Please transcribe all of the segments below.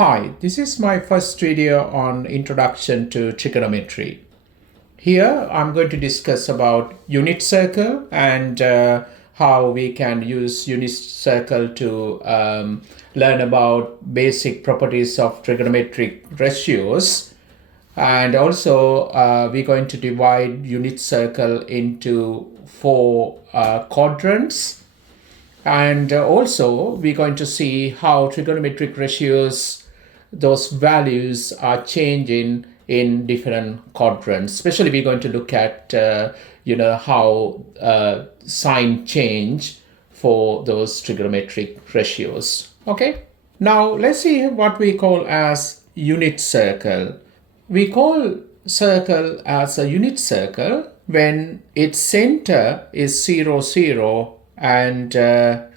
Hi, this is my first video on Introduction to Trigonometry. Here I'm going to discuss about unit circle and how we can use unit circle to learn about basic properties of trigonometric ratios. And also we're going to divide unit circle into four quadrants. And also we're going to see how trigonometric ratios, those values are changing in different quadrants. Especially we're going to look at how sign change for those trigonometric ratios. Okay, now let's see what we call as unit circle. We call circle as a unit circle when its center is 0, 0 and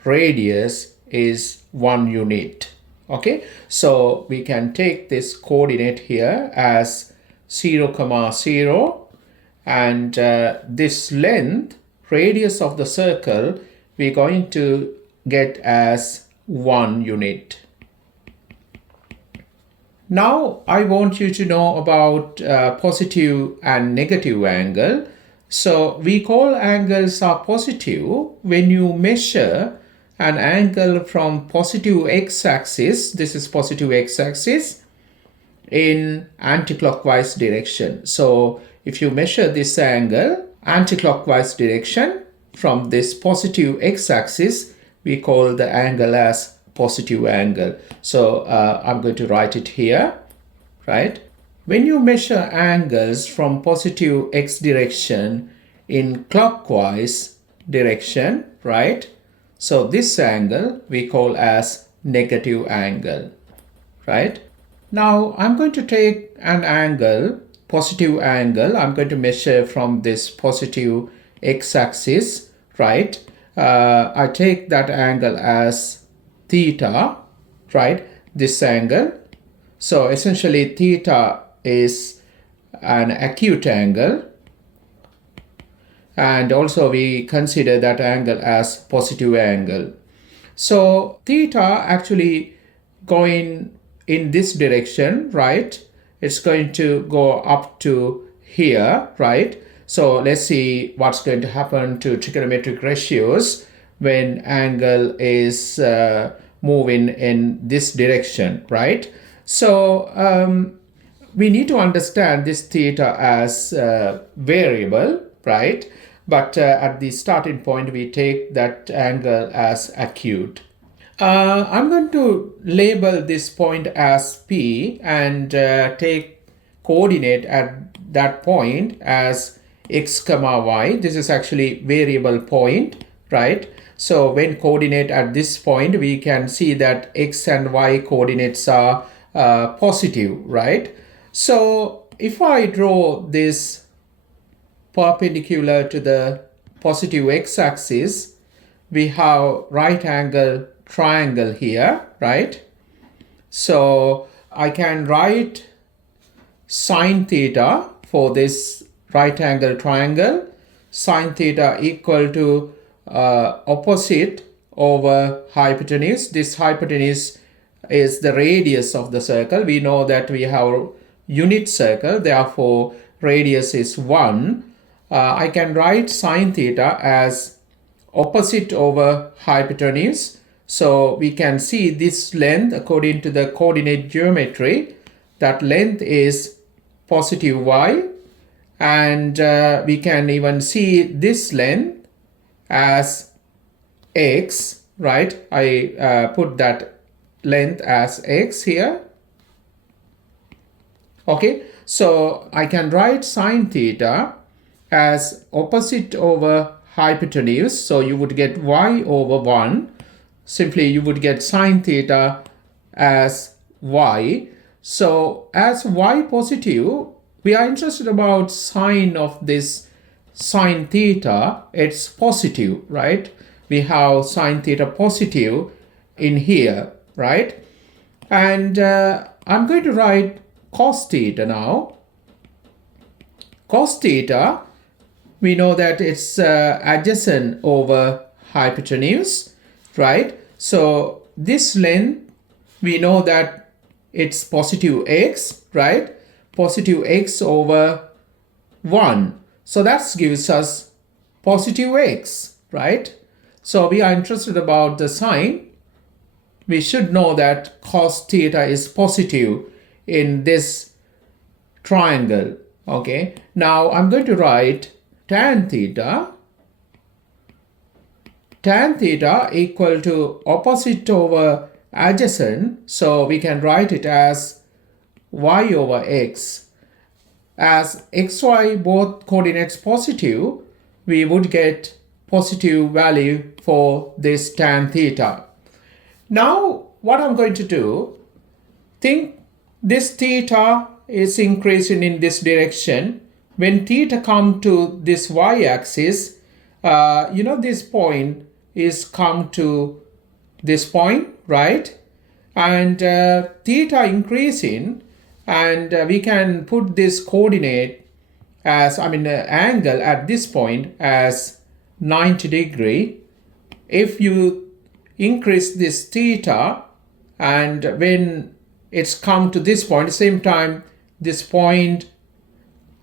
radius is 1 unit. Okay, so we can take this coordinate here as 0, 0 and this length, radius of the circle, we're going to get as 1 unit. Now I want you to know about positive and negative angle. So we call angles are positive when you measure an angle from positive x-axis, this is positive x-axis, in anti-clockwise direction. So if you measure this angle anti-clockwise direction from this positive x-axis, we call the angle as positive angle. So I'm going to write it here, right? When you measure angles from positive x direction in clockwise direction, right? So this angle we call as negative angle, right? Now I'm going to take an angle, positive angle. I'm going to measure from this positive x-axis, right? I take that angle as theta, right? This angle. So essentially theta is an acute angle, and also we consider that angle as positive angle. So theta actually going in this direction, right? It's going to go up to here, right? So let's see what's going to happen to trigonometric ratios when angle is moving in this direction, right? So we need to understand this theta as variable, right? But at the starting point, we take that angle as acute. I'm going to label this point as P and take coordinate at that point as x comma y. This is actually variable point, right? So when coordinate at this point, we can see that x and y coordinates are positive, right? So if I draw this perpendicular to the positive x-axis, we have right angle triangle here, right? So I can write sine theta for this right angle triangle. Sine theta equal to opposite over hypotenuse. This hypotenuse is the radius of the circle. We know that we have unit circle, therefore radius is 1. I can write sine theta as opposite over hypotenuse. So we can see this length according to the coordinate geometry. That length is positive y. And we can even see this length as x, right? I put that length as x here. Okay, so I can write sine theta as opposite over hypotenuse. So you would get y over 1. Simply you would get sine theta as y. So as y positive, we are interested about sine of this sine theta. It's positive, right? We have sine theta positive in here, right? And I'm going to write cos theta now. Cos theta, we know that it's adjacent over hypotenuse, right? So this length, we know that it's positive x, right? Positive x over 1. So that gives us positive x, right? So we are interested about the sign. We should know that cos theta is positive in this triangle. Okay, now I'm going to write tan theta. Tan theta equal to opposite over adjacent. So we can write it as y over x. As xy both coordinates positive, we would get positive value for this tan theta. Now what I'm going to do, think this theta is increasing in this direction. When theta come to this y-axis, this point is come to this point, right? And theta increasing, and we can put this coordinate as, angle at this point as 90 degree. If you increase this theta, and when it's come to this point, at the same time this point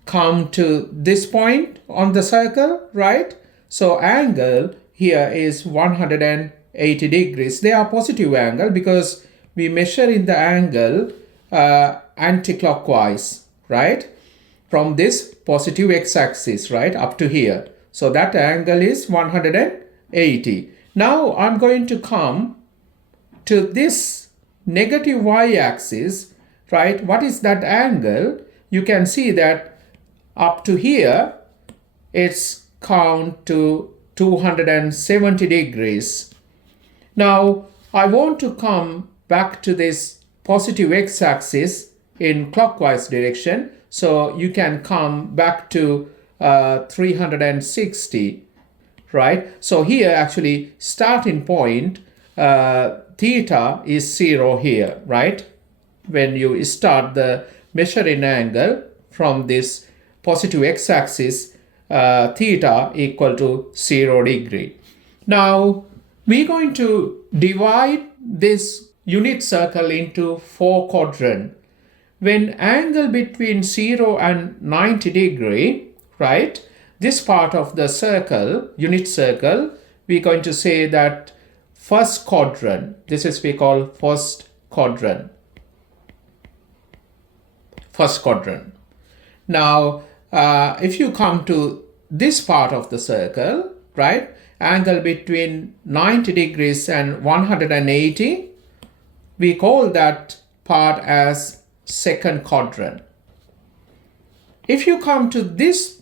come to this point on the circle, right? So angle here is 180 degrees. They are positive angle because we measure in the angle anti-clockwise, right? From this positive x-axis, right, up to here. So that angle is 180. Now I'm going to come to this negative y-axis, right? What is that angle? You can see that up to here, it's count to 270 degrees. Now I want to come back to this positive x-axis in clockwise direction. So you can come back to 360, right? So here actually starting point, theta is 0 here, right? When you start the measuring angle from this positive x-axis, theta equal to 0 degree. Now we're going to divide this unit circle into 4 quadrants. When angle between 0 and 90 degree, right, this part of the circle, unit circle, we're going to say that first quadrant. This is we call first quadrant. First quadrant. Now, if you come to this part of the circle, right, angle between 90 degrees and 180, we call that part as second quadrant. If you come to this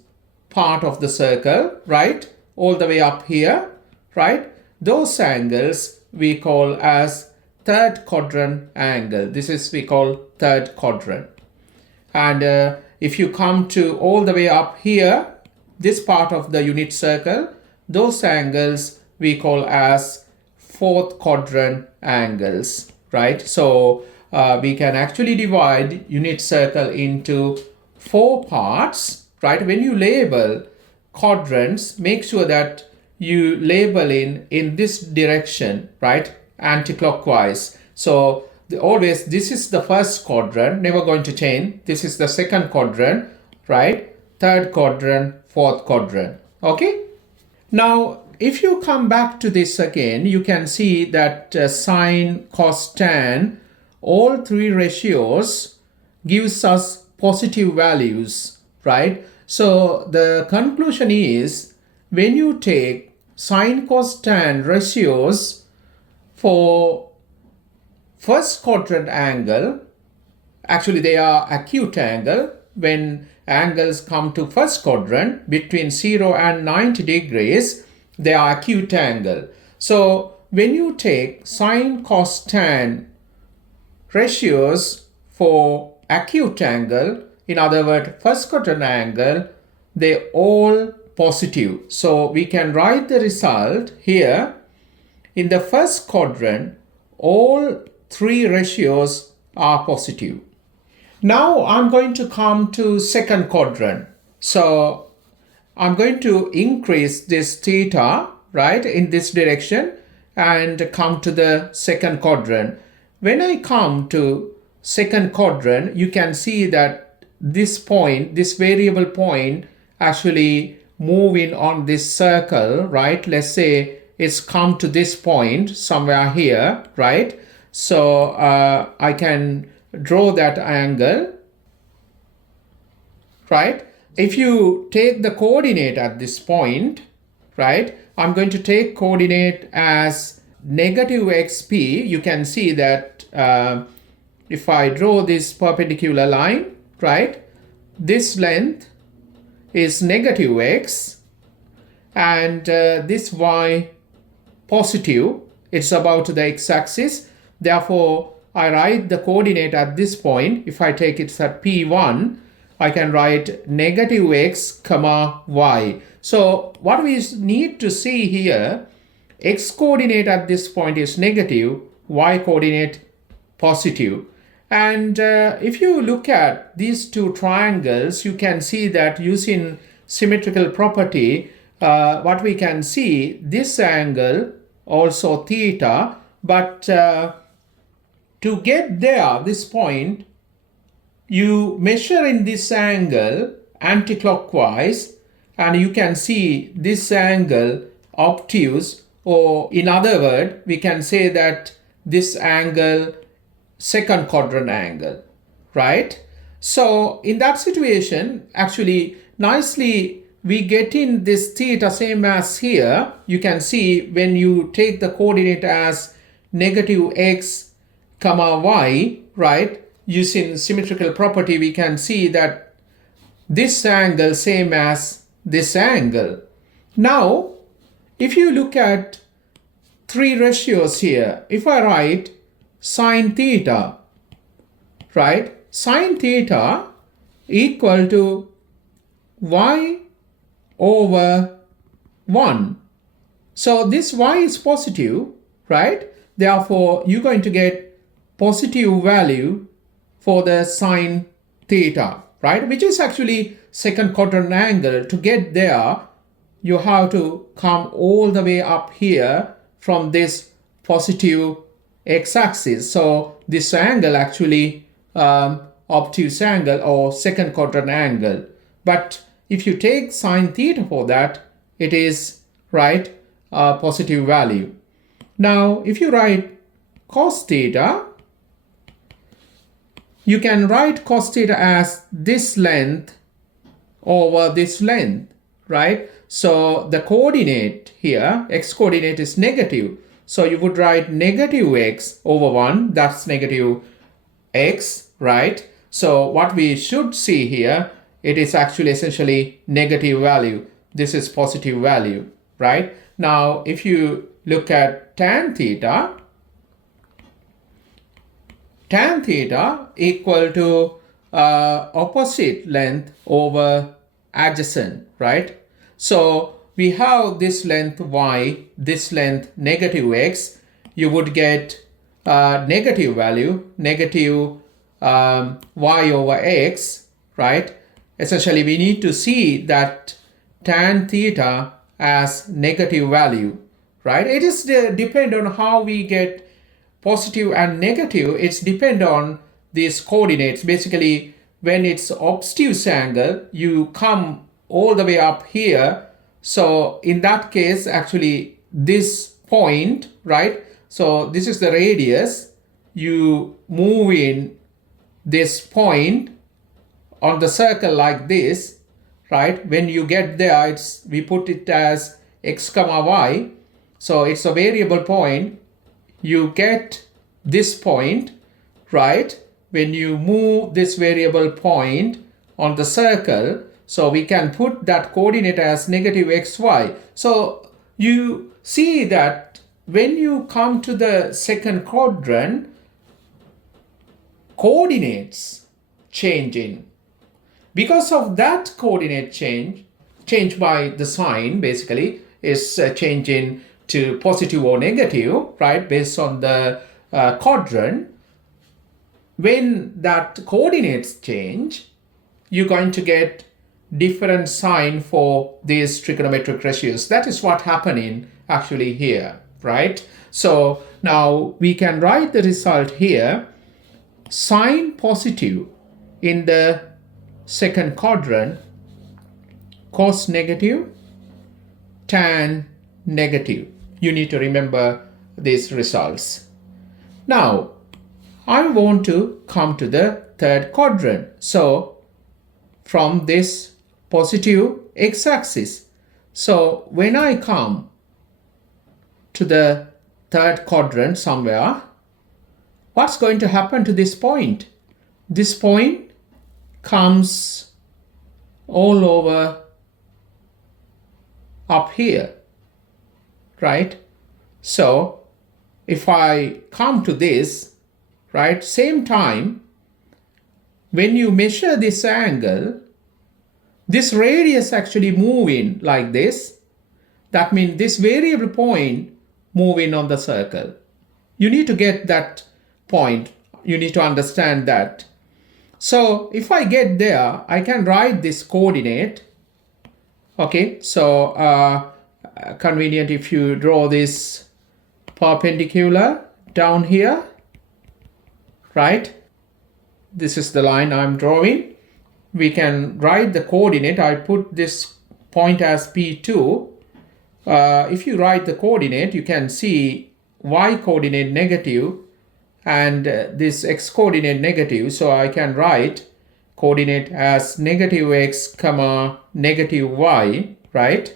part of the circle, right, all the way up here, right, those angles we call as third quadrant angle. This is we call third quadrant. And if you come to all the way up here, this part of the unit circle, those angles we call as fourth quadrant angles, right? So we can actually divide unit circle into 4 parts, right? When you label quadrants, make sure that you label in this direction, right? Anti-clockwise. So always this is the first quadrant, never going to change. This is the second quadrant, right? Third quadrant, fourth quadrant. Okay. Now, if you come back to this again, you can see that sine, cos, tan, all 3 ratios gives us positive values, right? So the conclusion is when you take sine, cos, tan ratios for first quadrant angle, actually they are acute angle. When angles come to first quadrant between 0 and 90 degrees, they are acute angle. So when you take sine, cos, tan ratios for acute angle, in other words first quadrant angle, they all positive. So we can write the result here. In the first quadrant, all 3 ratios are positive. Now I'm going to come to second quadrant. So I'm going to increase this theta, right, in this direction and come to the second quadrant. When I come to second quadrant, you can see that this point, this variable point, actually moving on this circle, right? Let's say it's come to this point somewhere here, right? So I can draw that angle, right? If you take the coordinate at this point, right, I'm going to take coordinate as negative xp. You can see that if I draw this perpendicular line, right, this length is negative x, and this y positive, it's about the x-axis. Therefore, I write the coordinate at this point. If I take it at P1, I can write negative x comma y. So what we need to see here, x coordinate at this point is negative, y coordinate positive. And if you look at these two triangles, you can see that using symmetrical property, what we can see, this angle also theta, but to get there, this point, you measure in this angle anti-clockwise, and you can see this angle obtuse, or in other words, we can say that this angle second quadrant angle, right? So in that situation, actually nicely we get in this theta same as here. You can see when you take the coordinate as negative x comma y, right, using symmetrical property, we can see that this angle same as this angle. Now if you look at three ratios here, if I write sine theta, right, sine theta equal to y over 1. So this y is positive, right? Therefore, you're going to get positive value for the sine theta, right? Which is actually second quadrant angle. To get there, you have to come all the way up here from this positive x-axis. So this angle actually obtuse angle or second quadrant angle. But if you take sine theta for that, it is, right, positive value. Now if you write cos theta, you can write cos theta as this length over this length, right? So the coordinate here, x coordinate is negative. So you would write negative x over 1, that's negative x, right? So what we should see here, it is actually essentially negative value. This is positive value, right? Now if you look at tan theta equal to opposite length over adjacent, right? So we have this length y, this length negative x. You would get negative value, negative y over x, right? Essentially, we need to see that tan theta as negative value, right? It is depend on how we get positive and negative. It's depend on these coordinates. Basically, when it's obtuse angle, you come all the way up here. So in that case, actually this point, right? So this is the radius. You move in this point on the circle like this, right? When you get there, we put it as x comma y. So it's a variable point. You get this point, right? When you move this variable point on the circle, so we can put that coordinate as negative xy. So you see that when you come to the second quadrant, coordinates changing. Because of that coordinate change by the sign basically is changing to positive or negative, right, based on the quadrant. When that coordinates change, you're going to get different sign for these trigonometric ratios. That is what happening actually here, right? So now we can write the result here. Sine positive in the second quadrant, cos negative, tan negative. You need to remember these results. Now, I want to come to the third quadrant. So, from this positive x-axis. So, when I come to the third quadrant somewhere, what's going to happen to this point? This point comes all over up here, right? So if I come to this, right, same time, when you measure this angle, this radius actually moving like this. That means this variable point moving on the circle. You need to get that point. You need to understand that. So if I get there, I can write this coordinate. Okay, so convenient if you draw this perpendicular down here, right? This is the line I'm drawing. We can write the coordinate. I put this point as P2. If you write the coordinate, you can see y coordinate negative and this x coordinate negative. So I can write coordinate as negative x comma negative y, right?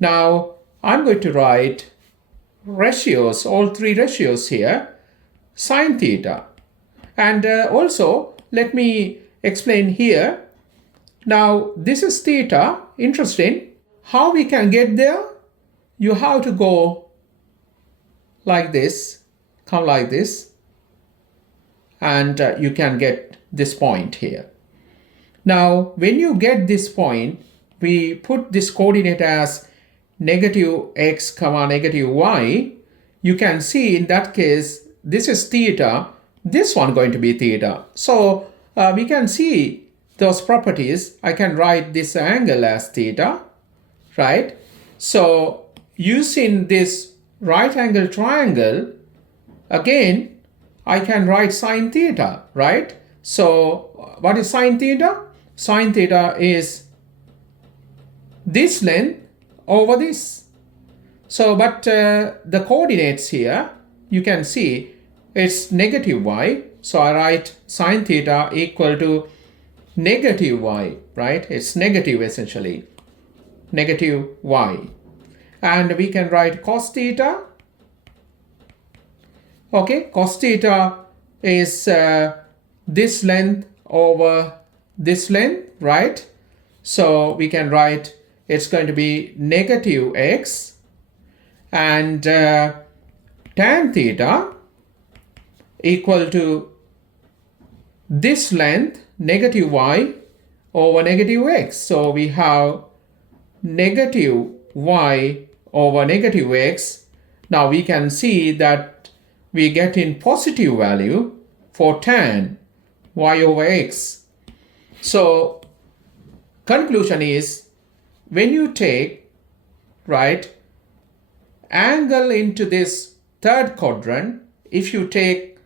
Now I'm going to write ratios, all three ratios here, sine theta. And also let me explain here. Now this is theta. Interesting. How we can get there? You have to go like this, come like this, and you can get this point here. Now when you get this point, we put this coordinate as negative x comma negative y. You can see in that case this is theta, this one going to be theta. So we can see those properties. I can write this angle as theta, right? So using this right angle triangle, again I can write sine theta, right? So what is sine theta? Sine theta is this length over this. So but the coordinates here, you can see it's negative y. So I write sine theta equal to negative y, right? It's negative essentially, negative y. And we can write cos theta. Okay, cos theta is this length over this length, right? So we can write it's going to be negative x, and tan theta equal to this length, negative y over negative x. So we have negative y over negative x. Now we can see that we get in positive value for tan y over x. So conclusion is, when you take, right, angle into this third quadrant, if you take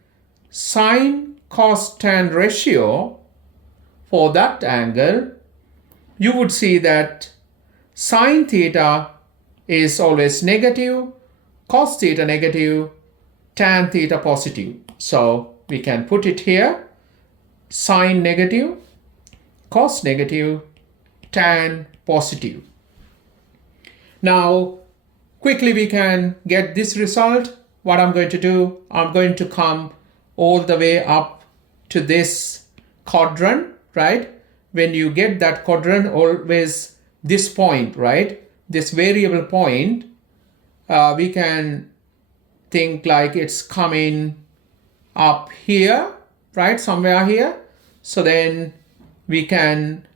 sine cos tan ratio for that angle, you would see that sine theta is always negative, cos theta negative, tan theta positive. So we can put it here, sine negative, cos negative, tan positive. Now quickly we can get this result. What I'm going to do, I'm going to come all the way up to this quadrant, right? When you get that quadrant, always this point, right? This variable point, we can think like it's coming up here, right? Somewhere here. So then we can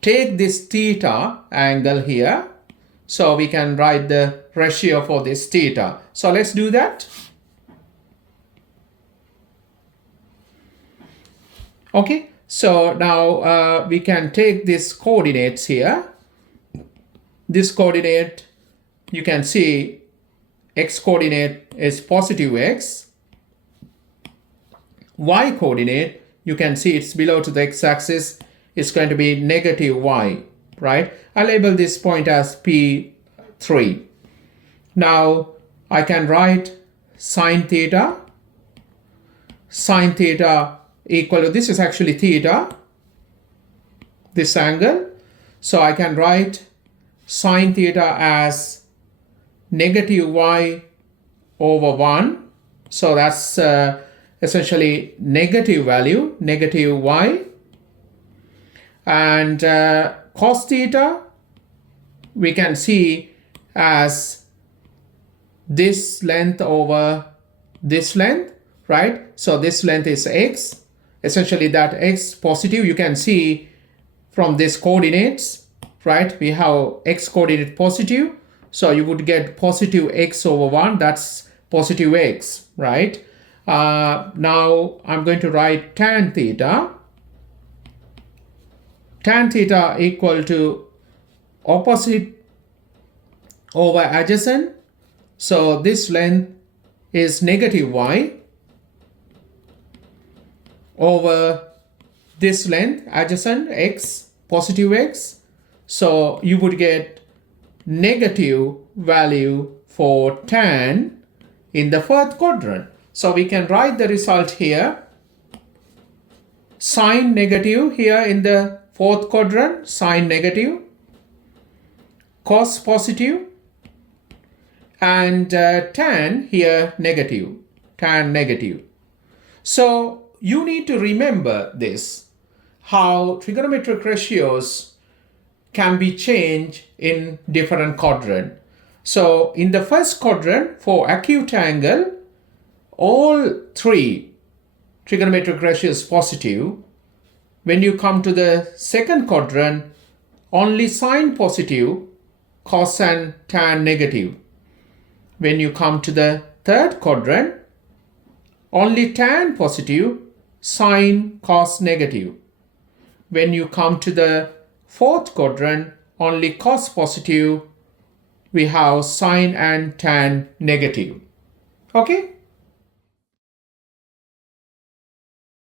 take this theta angle here. So we can write the ratio for this theta. So let's do that. Okay, so now we can take these coordinates here. This coordinate, you can see x coordinate is positive x, y coordinate, you can see it's below to the x-axis. It's going to be negative y, right? I label this point as P3. Now, I can write sine theta equal to, this is actually theta, this angle. So I can write sine theta as negative y over 1. So that's essentially negative value, negative y. And cos theta, we can see as this length over this length, right? So this length is x. Essentially that x positive, you can see from this coordinates, right? We have x coordinate positive. So you would get positive x over 1. That's positive x, right? Now I'm going to write tan theta. Tan theta equal to opposite over adjacent. So this length is negative y over this length adjacent x, positive x. So you would get negative value for tan in the fourth quadrant. So we can write the result here. Sine negative here in the fourth quadrant, sine negative, cos positive, and tan here negative, tan negative. So you need to remember this, how trigonometric ratios can be changed in different quadrants. So in the first quadrant for acute angle, all three trigonometric ratios positive. When you come to the second quadrant, only sine positive, cos and tan negative. When you come to the third quadrant, only tan positive, sine, cos negative. When you come to the fourth quadrant, only cos positive, we have sine and tan negative. Okay?